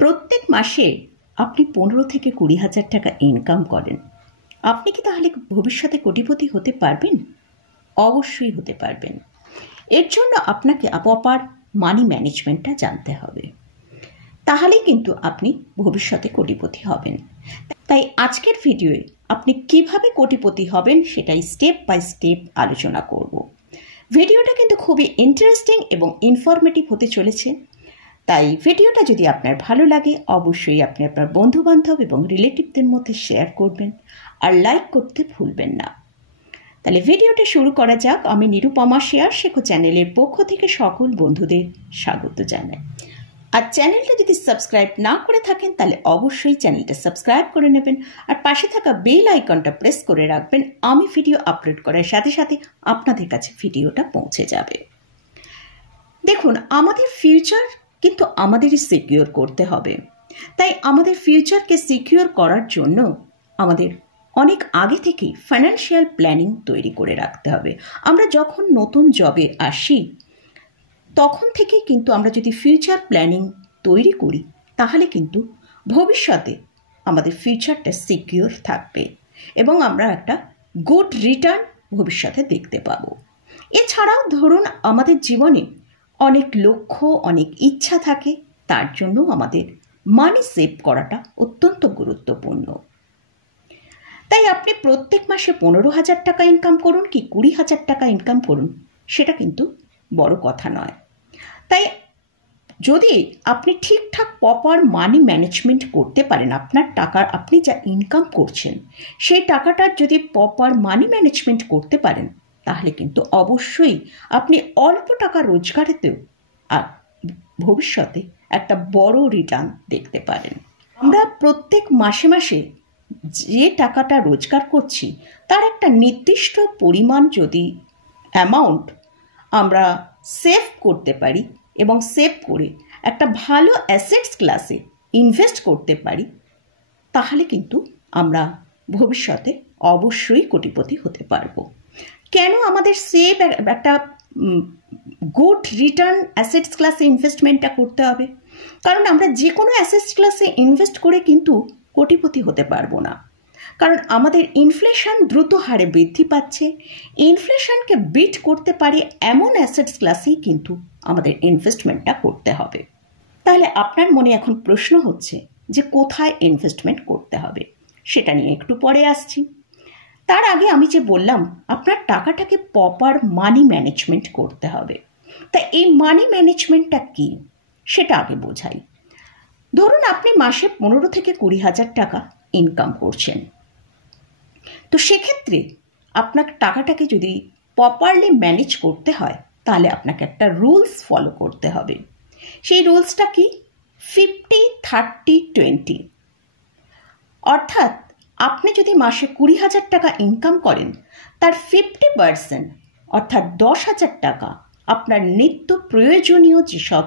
প্রত্যেক মাসে আপনি 15 থেকে 20,000 টাকা ইনকাম করেন। আপনি কি তাহলে ভবিষ্যতে কোটিপতি হতে পারবেন? অবশ্যই হতে পারবেন। এর জন্য আপনাকে প্রপার মানি ম্যানেজমেন্টটা জানতে হবে, তাহলেই কিন্তু আপনি ভবিষ্যতে কোটিপতি হবেন। তাই আজকের ভিডিওয়ে আপনি কিভাবে কোটিপতি হবেন সেটাই স্টেপ বাই স্টেপ আলোচনা করব। ভিডিওটা কিন্তু খুবই ইন্টারেস্টিং এবং ইনফরমেটিভ হতে চলেছে। তাই ভিডিওটা যদি আপনার ভালো লাগে অবশ্যই আপনি আপনার বন্ধুবান্ধব এবং রিলেটিভদের মধ্যে শেয়ার করবেন আর লাইক করতে ভুলবেন না। তাহলে ভিডিওটা শুরু করা যাক। আমি নিরুপমা শেয়ার শেখো চ্যানেলের পক্ষ থেকে সকল বন্ধুদের স্বাগত জানাই। আর চ্যানেলটা যদি সাবস্ক্রাইব না করে থাকেন তাহলে অবশ্যই চ্যানেলটা সাবস্ক্রাইব করে নেবেন আর পাশে থাকা বেল আইকনটা প্রেস করে রাখবেন। আমি ভিডিও আপলোড করার সাথে সাথে আপনাদের কাছে ভিডিওটা পৌঁছে যাবে। দেখুন, আমাদের ফিউচার কিন্তু আমাদেরই সিকিউর করতে হবে। তাই আমাদের ফিউচারকে সিকিউর করার জন্য আমাদের অনেক আগে থেকেই ফাইন্যান্সিয়াল প্ল্যানিং তৈরি করে রাখতে হবে। আমরা যখন নতুন জবে আসি তখন থেকেই কিন্তু আমরা যদি ফিউচার প্ল্যানিং তৈরি করি তাহলে কিন্তু ভবিষ্যতে আমাদের ফিউচারটা সিকিউর থাকবে এবং আমরা একটা গুড রিটার্ন ভবিষ্যতে দেখতে পাবো। এছাড়াও ধরুন আমাদের জীবনে অনেক লক্ষ্য, অনেক ইচ্ছা থাকে, তার জন্য আমাদের মানি সেভ করাটা অত্যন্ত গুরুত্বপূর্ণ। তাই আপনি প্রত্যেক মাসে 15,000 টাকা ইনকাম করুন কি 20,000 টাকা ইনকাম করুন, সেটা কিন্তু বড় কথা নয়। তাই যদি আপনি ঠিকঠাক প্রপার মানি ম্যানেজমেন্ট করতে পারেন, আপনার টাকা আপনি যা ইনকাম করছেন সেই টাকাটার যদি প্রপার মানি ম্যানেজমেন্ট করতে পারেন তাহলে কিন্তু অবশ্যই আপনি অল্প টাকা রোজগারেতেও ভবিষ্যতে একটা বড় রিটার্ন দেখতে পারেন। আমরা প্রত্যেক মাসে মাসে যে টাকাটা রোজগার করছি তার একটা নির্দিষ্ট পরিমাণ যদি অ্যামাউন্ট আমরা সেভ করতে পারি এবং সেভ করে একটা ভালো অ্যাসেটস ক্লাসে ইনভেস্ট করতে পারি তাহলে কিন্তু আমরা ভবিষ্যতে অবশ্যই কোটিপতি হতে পারবো। কেন আমাদের সেভ একটা গুড রিটার্ন অ্যাসেটস ক্লাসে ইনভেস্টমেন্টটা করতে হবে? কারণ আমরা যে কোনো অ্যাসেটস ক্লাসে ইনভেস্ট করে কিন্তু কোটিপতি হতে পারবো না, কারণ আমাদের ইনফ্লেশন দ্রুত হারে বৃদ্ধি পাচ্ছে। ইনফ্লেশনকে বিট করতে পারে এমন অ্যাসেটস ক্লাসেই কিন্তু আমাদের ইনভেস্টমেন্টটা করতে হবে। তাহলে আপনার মনে এখন প্রশ্ন হচ্ছে যে কোথায় ইনভেস্টমেন্ট করতে হবে, সেটা নিয়ে একটু পরে আসছি। তার আগে আমি যে বললাম আপনার টাকাটাকে প্রপার মানি ম্যানেজমেন্ট করতে হবে। তা এই মানি ম্যানেজমেন্টটা কি সেটা আগে বোঝাই। ধরুন আপনি মাসে 15 থেকে 20,000 টাকা ইনকাম করছেন, তো সেক্ষেত্রে আপনার টাকাটাকে যদি প্রপারলি ম্যানেজ করতে হয় তাহলে আপনাকে একটা রুলস ফলো করতে হবে। সেই রুলসটা কি? 50-30-20। অর্থাৎ আপনি যদি মাসে 20,000 টাকা ইনকাম করেন তার 50% অর্থাৎ 10,000 টাকা আপনার নিত্য প্রয়োজনীয় যেসব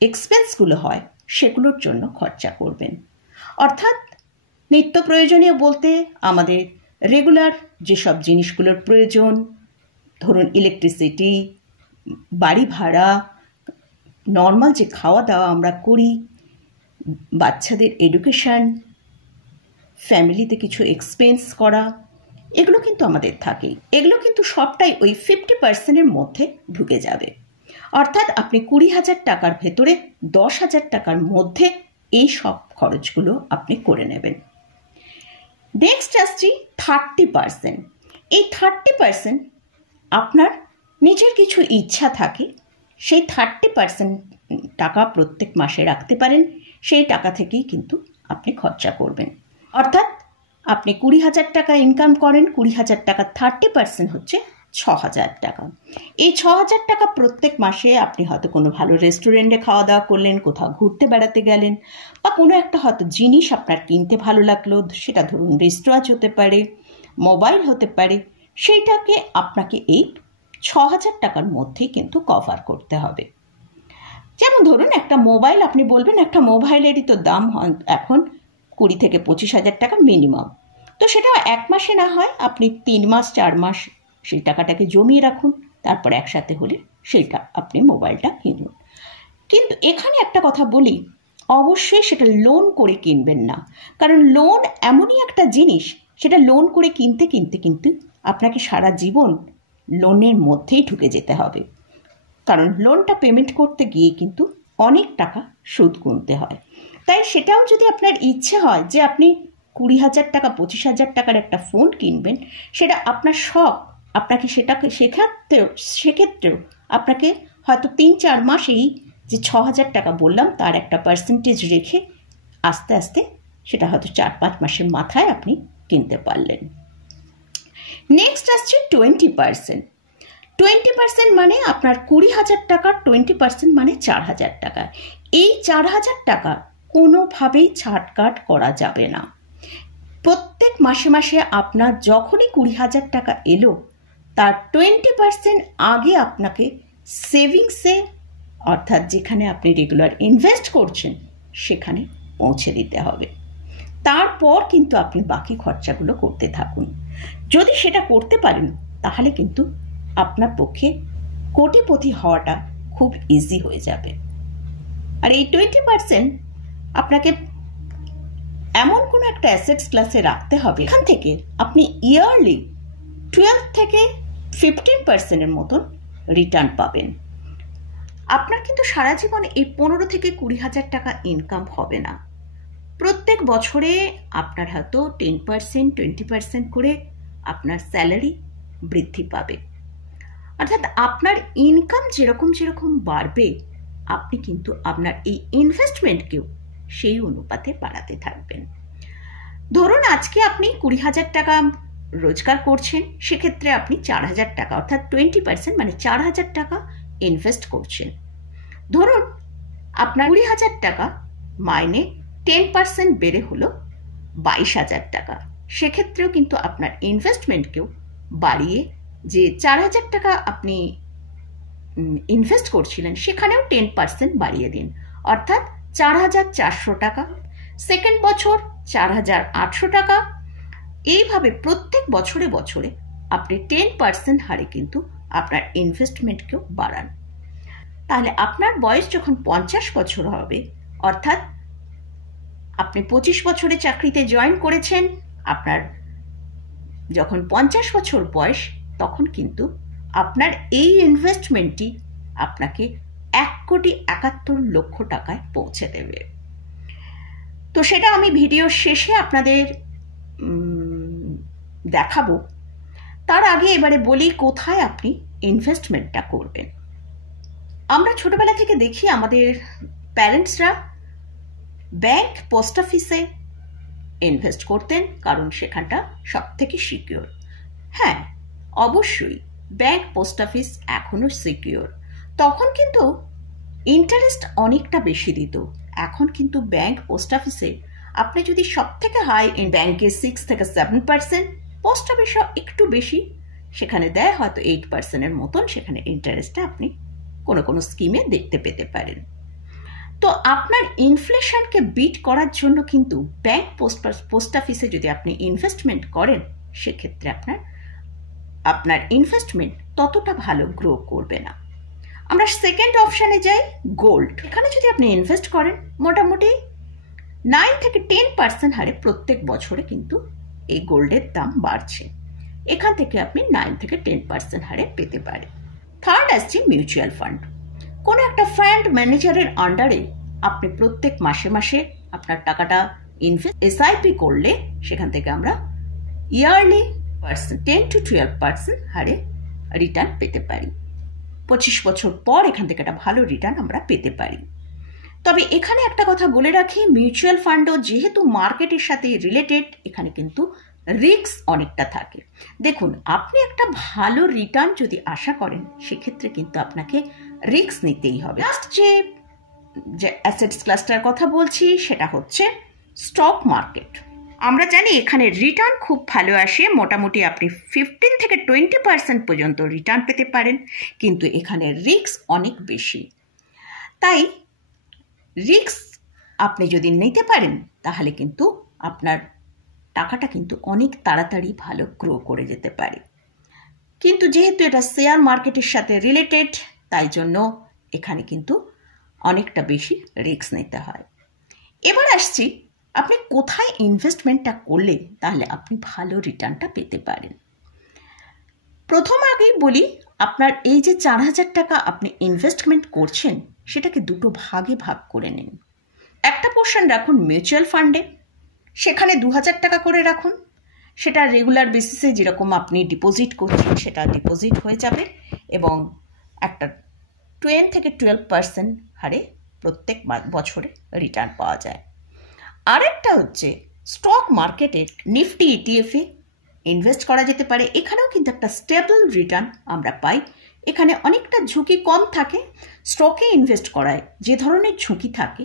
এক্সপেন্সগুলো হয় সেগুলোর জন্য খরচা করবেন। অর্থাৎ নিত্য প্রয়োজনীয় বলতে আমাদের রেগুলার যেসব জিনিসগুলোর প্রয়োজন, ধরুন ইলেকট্রিসিটি, বাড়ি ভাড়া, নর্মাল যে খাওয়া দাওয়া আমরা করি, বাচ্চাদের এডুকেশন, ফ্যামিলিতে কিছু এক্সপেন্স করা, এগুলো কিন্তু আমাদের থাকেই। এগুলো কিন্তু সবটাই ওই 50%-এর মধ্যে ঢুকে যাবে। অর্থাৎ আপনি 20,000 টাকার ভেতরে 10,000 টাকার মধ্যে এই সব খরচগুলো আপনি করে নেবেন। নেক্সট আসছি 30%। এই 30% আপনার নিজের কিছু ইচ্ছা থাকে, সেই 30% টাকা প্রত্যেক মাসে রাখতে পারেন, সেই টাকা থেকেই কিন্তু আপনি খরচা করবেন। অর্থাৎ আপনি 20,000 টাকা ইনকাম করেন, 20,000 টাকা 30% হচ্ছে 6,000 টাকা। এই 6,000 টাকা প্রত্যেক মাসে আপনি হয়তো কোনো ভালো রেস্টুরেন্টে খাওয়া দাওয়া করলেন, কোথাও ঘুরতে বেড়াতে গেলেন, বা কোনো একটা হয়তো জিনিস আপনার কিনতে ভালো লাগলো, সেটা ধরুন রেস্টুরেন্ট হতে পারে, মোবাইল হতে পারে, সেইটাকে আপনাকে এই 6,000 টাকার মধ্যেই কিন্তু কভার করতে হবে। যেমন ধরুন একটা মোবাইল, আপনি বলবেন একটা মোবাইলেরই তো দাম এখন 20 থেকে 25,000 টাকা মিনিমাম। তো সেটা এক মাসে না হয় আপনি 3 মাস 4 মাস সেই টাকাটাকে জমিয়ে রাখুন, তারপর একসাথে হলে সেইটা আপনি মোবাইলটা কিনুন। কিন্তু এখানে একটা কথা বলি, অবশ্যই সেটা লোন করে কিনবেন না, কারণ লোন এমনই একটা জিনিস, সেটা লোন করে কিনতে কিনতে কিন্তু আপনাকে সারা জীবন লোনের মধ্যেই ঢুকে যেতে হবে, কারণ লোনটা পেমেন্ট করতে গিয়ে কিন্তু অনেক টাকা সুদ গুনতে হয়। তাই সেটাও যদি আপনার ইচ্ছে হয় যে আপনি 20,000 টাকা 25,000 টাকার একটা ফোন কিনবেন, সেটা আপনার শখ, আপনাকে সেক্ষেত্রেও আপনাকে হয়তো 3-4 মাস এই যে 6,000 টাকা বললাম তার একটা পার্সেন্টেজ রেখে আস্তে আস্তে সেটা হয়তো 4-5 মাসের মাথায় আপনি কিনতে পারলেন। নেক্সট আসছে 20%। 20% মানে আপনার 20,000 টাকার 20% মানে 4,000 টাকা। এই 4,000 টাকা কোনোভাবেই ছাটকাট করা যাবে না। প্রত্যেক মাসে মাসে আপনার যখনই 20,000 টাকা এলো তার 20% আগে আপনাকে সেভিংসে, অর্থাৎ যেখানে আপনি রেগুলার ইনভেস্ট করছেন সেখানে পৌঁছে দিতে হবে। তারপর কিন্তু আপনি বাকি খরচাগুলো করতে থাকুন। যদি সেটা করতে পারেন তাহলে কিন্তু আপনার পক্ষে কোটিপতি হওয়াটা খুব ইজি হয়ে যাবে। আর এই 20% আপনাকে এমন কোনো একটা অ্যাসেটস ক্লাসে রাখতে হবে, এখান থেকে আপনি ইয়ারলি 12 থেকে 15%-এর মতন রিটার্ন পাবেন। আপনার কিন্তু সারা জীবন এই 15 থেকে 20,000 টাকা ইনকাম হবে না। প্রত্যেক বছরে আপনার হয়তো 10%, 20% করে আপনার স্যালারি বৃদ্ধি পাবে। অর্থাৎ আপনার ইনকাম যেরকম যেরকম বাড়বে আপনি কিন্তু আপনার এই ইনভেস্টমেন্টকেও সেই অনুপাতে বাড়াতে থাকবেন। ধরুন আজকে আপনি 20,000 টাকা রোজগার করছেন, সেক্ষেত্রে আপনি 4,000 টাকা অর্থাৎ 20% মানে 4,000 টাকা ইনভেস্ট করছেন। ধরুন আপনার 20,000 টাকা মাইনে 10% বেড়ে হলো 22,000 টাকা, সেক্ষেত্রেও কিন্তু আপনার ইনভেস্টমেন্টকেও বাড়িয়ে যে 4,000 টাকা আপনি ইনভেস্ট করছিলেন সেখানেও 10% বাড়িয়ে দিন, অর্থাৎ 4,400 টাকা। সেকেন্ড বছর 4,800 টাকা। এইভাবে প্রত্যেক বছরে বছরে আপনি 10% হারে কিন্তু আপনার ইনভেস্টমেন্টকেও বাড়ান। তাহলে আপনার বয়স যখন 50 বছর হবে, অর্থাৎ আপনি 25 বছরে চাকরিতে জয়েন করেছেন, আপনার যখন 50 বছর বয়স তখন কিন্তু আপনার এই ইনভেস্টমেন্টটি আপনাকে 1,71,00,000 টাকায় পৌঁছে দেবে। তো সেটা আমি ভিডিওর শেষে আপনাদের দেখাবো। তার আগে এবারে বলি কোথায় আপনি ইনভেস্টমেন্টটা করবেন। আমরা ছোটবেলা থেকে দেখি আমাদের প্যারেন্টসরা ব্যাংক, পোস্ট অফিসে ইনভেস্ট করতেন, কারণ সেখানটা সব থেকে সিকিউর। হ্যাঁ, অবশ্যই ব্যাংক, পোস্ট অফিস এখনো সিকিউর। তখন কিন্তু ইন্টারেস্ট অনেকটা বেশি দিত। এখন কিন্তু ব্যাংক, পোস্ট অফিসে আপনি যদি সব থেকে হাই, ব্যাংকে 6 থেকে 7%, পোস্ট অফিসও একটু বেশি, সেখানে দেয় হয়তো 8%-এর মতন, সেখানে ইন্টারেস্টটা আপনি কোনো কোনো স্কিমে দেখতে পেতে পারেন। তো আপনার ইনফ্লেশনকে বিট করার জন্য কিন্তু ব্যাংক, পোস্ট অফিসে যদি আপনি ইনভেস্টমেন্ট করেন সেক্ষেত্রে আপনার ইনভেস্টমেন্ট ততটা ভালো গ্রো করবে না। আমরা সেকেন্ড অপশানে যাই, গোল্ড। এখানে যদি আপনি ইনভেস্ট করেন মোটামুটি 9 থেকে 10% হারে প্রত্যেক বছরে কিন্তু এই গোল্ডের দাম বাড়ছে। এখান থেকে আপনি 9 থেকে 10% হারে পেতে পারেন। থার্ড আসছে মিউচুয়াল ফান্ড। কোনো একটা ফান্ড ম্যানেজারের আন্ডারে আপনি প্রত্যেক মাসে মাসে আপনার টাকাটা এসআইপি করলে সেখান থেকে আমরা ইয়ারলি 10 to 12% হারে রিটার্ন পেতে পারি। 25 বছর পর এখান থেকে একটা ভালো রিটার্ন আমরা পেতে পারি। তবে এখানে একটা কথা বলে রাখি, মিউচুয়াল ফান্ডও যেহেতু মার্কেটের সাথে রিলেটেড, এখানে কিন্তু রিস্ক অনেকটা থাকে। দেখুন, আপনি একটা ভালো রিটার্ন যদি আশা করেন সেক্ষেত্রে কিন্তু আপনাকে রিস্ক নিতেই হবে। লাস্ট যে অ্যাসেটস ক্লাসটার কথা বলছি সেটা হচ্ছে স্টক মার্কেট। আমরা জানি এখানে রিটার্ন খুব ভালো আসে, মোটামুটি আপনি 15 থেকে 20% পর্যন্ত রিটার্ন পেতে পারেন, কিন্তু এখানে রিস্ক অনেক বেশি। তাই রিস্ক আপনি যদি নিতে পারেন তাহলে কিন্তু আপনার টাকাটা কিন্তু অনেক তাড়াতাড়ি ভালো গ্রো করে যেতে পারে। কিন্তু যেহেতু এটা শেয়ার মার্কেটের সাথে রিলেটেড, তাই জন্য এখানে কিন্তু অনেকটা বেশি রিস্ক নিতে হয়। এবার আসছি আপনি কোথায় ইনভেস্টমেন্টটা করলে তাহলে আপনি ভালো রিটার্নটা পেতে পারেন। প্রথম আগেই বলি, আপনার এই যে 4,000 টাকা আপনি ইনভেস্টমেন্ট করছেন সেটাকে দুটো ভাগে ভাগ করে নিন। একটা পোর্শন রাখুন মিউচুয়াল ফান্ডে, সেখানে 2,000 টাকা করে রাখুন। সেটা রেগুলার বেসিসে যেরকম আপনি ডিপোজিট করছেন সেটা ডিপোজিট হয়ে যাবে এবং একটা 10 থেকে 12% হারে প্রত্যেক বছরে রিটার্ন পাওয়া যায়। আরেকটা হচ্ছে স্টক মার্কেটের নিফটি ইটিএফে ইনভেস্ট করা যেতে পারে। এখানেও কিন্তু একটা স্টেবল রিটার্ন আমরা পাই। এখানে অনেকটা ঝুঁকি কম থাকে। স্টকে ইনভেস্ট করায় যে ধরনের ঝুঁকি থাকে,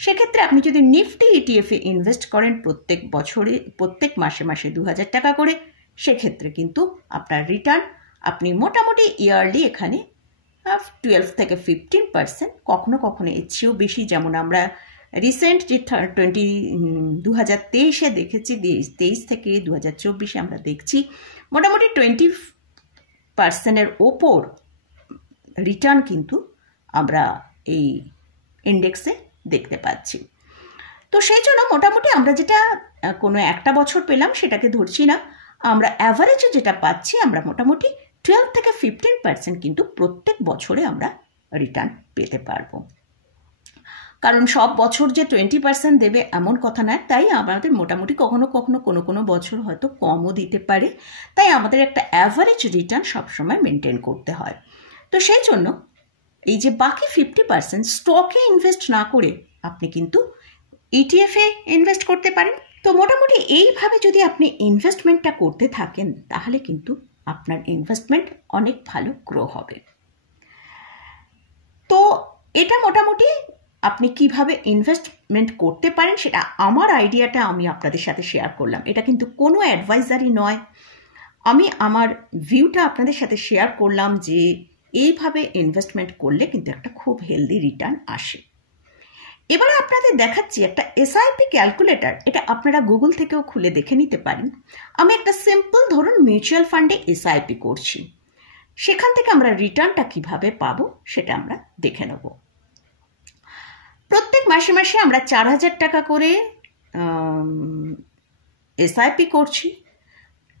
সেক্ষেত্রে আপনি যদি নিফটি ইটিএফে ইনভেস্ট করেন প্রত্যেক বছরে প্রত্যেক মাসে মাসে 2,000 টাকা করে, সেক্ষেত্রে কিন্তু আপনার রিটার্ন আপনি মোটামুটি ইয়ারলি এখানে 12 থেকে 15%, কখনো কখনো এর চেয়েও বেশি, যেমন আমরা রিসেন্ট যে 2023-এ দেখেছি, 23 থেকে 2024-এ আমরা দেখছি মোটামুটি 20%-এর ওপর রিটার্ন কিন্তু আমরা এই ইন্ডেক্সে দেখতে পাচ্ছি। তো সেই জন্য মোটামুটি আমরা যেটা কোনো একটা বছর পেলাম সেটাকে ধরছি না, আমরা অ্যাভারেজে যেটা পাচ্ছি আমরা মোটামুটি 12 থেকে 15% কিন্তু প্রত্যেক বছরে আমরা রিটার্ন পেতে পারবো। কারণ সব বছর যে 20% দেবে এমন কথা নয়, তাই আমাদের মোটামুটি কখনো কখনো কোনো বছর হয়তো কমও দিতে পারে। তাই আমাদের একটা অ্যাভারেজ রিটার্ন সবসময় মেনটেন করতে হয়। তো সেই জন্য এই যে বাকি 50% স্টকে ইনভেস্ট না করে আপনি কিন্তু ইটিএফে ইনভেস্ট করতে পারেন। তো মোটামুটি এইভাবে যদি আপনি ইনভেস্টমেন্টটা করতে থাকেন তাহলে কিন্তু আপনার ইনভেস্টমেন্ট অনেক ভালো গ্রো হবে। তো এটা মোটামুটি আপনি কিভাবে ইনভেস্টমেন্ট করতে পারেন সেটা আমার আইডিয়াটা আমি আপনাদের সাথে শেয়ার করলাম। এটা কিন্তু কোনো অ্যাডভাইজারি নয়, আমি আমার ভিউটা আপনাদের সাথে শেয়ার করলাম যে এইভাবে ইনভেস্টমেন্ট করলে কিন্তু একটা খুব হেলদি রিটার্ন আসে। এবারে আপনাদের দেখাচ্ছি একটা এসআইপি ক্যালকুলেটর। এটা আপনারা গুগল থেকেও খুলে দেখে নিতে পারেন। আমি একটা সিম্পল ধরুন মিউচুয়াল ফান্ডে এসআইপি করছি, সেখান থেকে আমরা রিটার্নটা কিভাবে পাবো সেটা আমরা দেখে নেব। প্রত্যেক মাসে মাসে আমরা 4,000 টাকা করে এসআইপি করছি।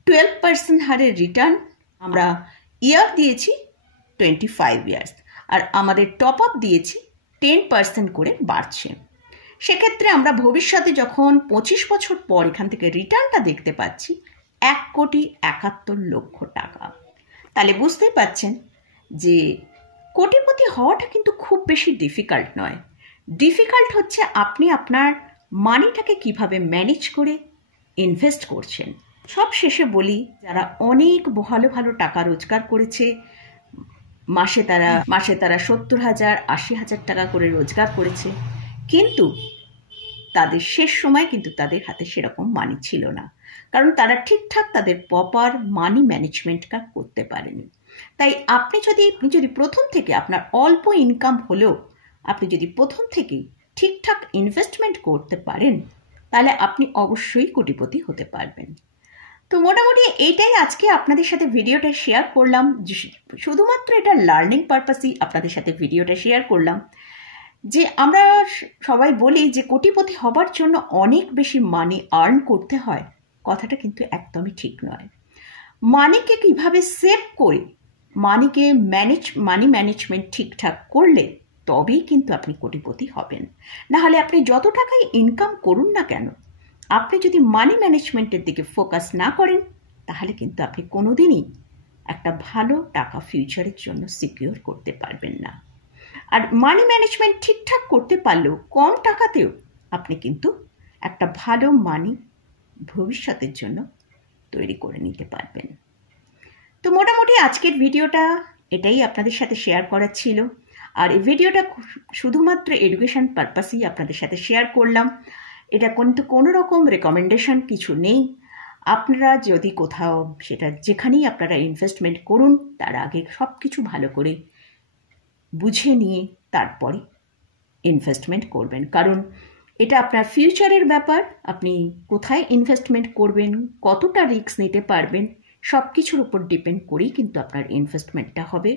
12% হারে রিটার্ন আমরা ইয়ার দিয়েছি 25 ইয়ার্স, আর আমাদের টপ আপ দিয়েছি 10% করে বাড়ছে। সেক্ষেত্রে আমরা ভবিষ্যতে যখন 25 বছর পর এখান থেকে রিটার্নটা দেখতে পাচ্ছি 1,71,00,000 টাকা। তাহলে বুঝতেই পাচ্ছেন যে কোটিপতি হওয়াটা কিন্তু খুব বেশি ডিফিকাল্ট নয়। ডিফিকাল্ট হচ্ছে আপনি আপনার মানিটাকে কিভাবে ম্যানেজ করে ইনভেস্ট করছেন। সব শেষে বলি, যারা অনেক ভালো ভালো টাকা রোজগার করেছে, মাসে তারা 70,000 80,000 টাকা করে রোজগার করেছে, কিন্তু তাদের শেষ সময় কিন্তু তাদের হাতে সেরকম মানি ছিল না, কারণ তারা ঠিকঠাক তাদের প্রপার মানি ম্যানেজমেন্টটা করতে পারেনি। তাই আপনি যদি প্রথম থেকে আপনার অল্প ইনকাম হলেও আপনি যদি প্রথম থেকেই ঠিকঠাক ইনভেস্টমেন্ট করতে পারেন তাহলে আপনি অবশ্যই কোটিপতি হতে পারবেন। তো মোটামুটি এইটাই আজকে আপনাদের সাথে ভিডিওটা শেয়ার করলাম। শুধুমাত্র এটা লার্নিং পারপাসেই আপনাদের সাথে ভিডিওটা শেয়ার করলাম। যে আমরা সবাই বলি যে কোটিপতি হবার জন্য অনেক বেশি মানি আর্ন করতে হয়, কথাটা কিন্তু একদমই ঠিক নয়। মানিকে কিভাবে সেভ করে মানি ম্যানেজমেন্ট ঠিকঠাক করলে তবেই কিন্তু আপনি কোটিপতি হবেন। না হলে আপনি যত টাকাই ইনকাম করুন না কেন, আপনি যদি মানি ম্যানেজমেন্টের দিকে ফোকাস না করেন তাহলে কিন্তু আপনি কোনোদিনই একটা ভালো টাকা ফিউচারের জন্য সিকিউর করতে পারবেন না। আর মানি ম্যানেজমেন্ট ঠিকঠাক করতে পারলেও কম টাকাতেও আপনি কিন্তু একটা ভালো মানি ভবিষ্যতের জন্য তৈরি করে নিতে পারবেন। তো মোটামুটি আজকের ভিডিওটা এটাই আপনাদের সাথে শেয়ার করার ছিল। আর এই ভিডিওটা শুধুমাত্র এডুকেশন পারপাসেই আপনাদের সাথে শেয়ার করলাম। এটা কিন্তু কোনো রকম রেকমেন্ডেশন কিছু নেই। আপনারা যদি কোথাও সেটা যেখানেই আপনারা ইনভেস্টমেন্ট করুন তার আগে সব কিছু ভালো করে বুঝে নিয়ে তারপরে ইনভেস্টমেন্ট করবেন, কারণ এটা আপনার ফিউচারের ব্যাপার। আপনি কোথায় ইনভেস্টমেন্ট করবেন, কতটা রিস্ক নিতে পারবেন, সব কিছুর উপর ডিপেন্ড করেই কিন্তু আপনার ইনভেস্টমেন্টটা হবে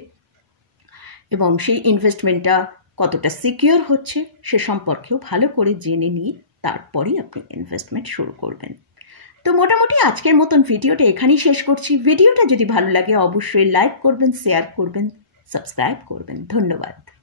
এবং সেই ইনভেস্টমেন্টটা কতটা সিকিউর হচ্ছে সে সম্পর্কেও ভালো করে জেনে নিয়ে তারপরেই আপনি ইনভেস্টমেন্ট শুরু করবেন। তো মোটামুটি আজকের মতন ভিডিওটা এখানেই শেষ করছি। ভিডিওটা যদি ভালো লাগে অবশ্যই লাইক করবেন, শেয়ার করবেন, সাবস্ক্রাইব করবেন। ধন্যবাদ।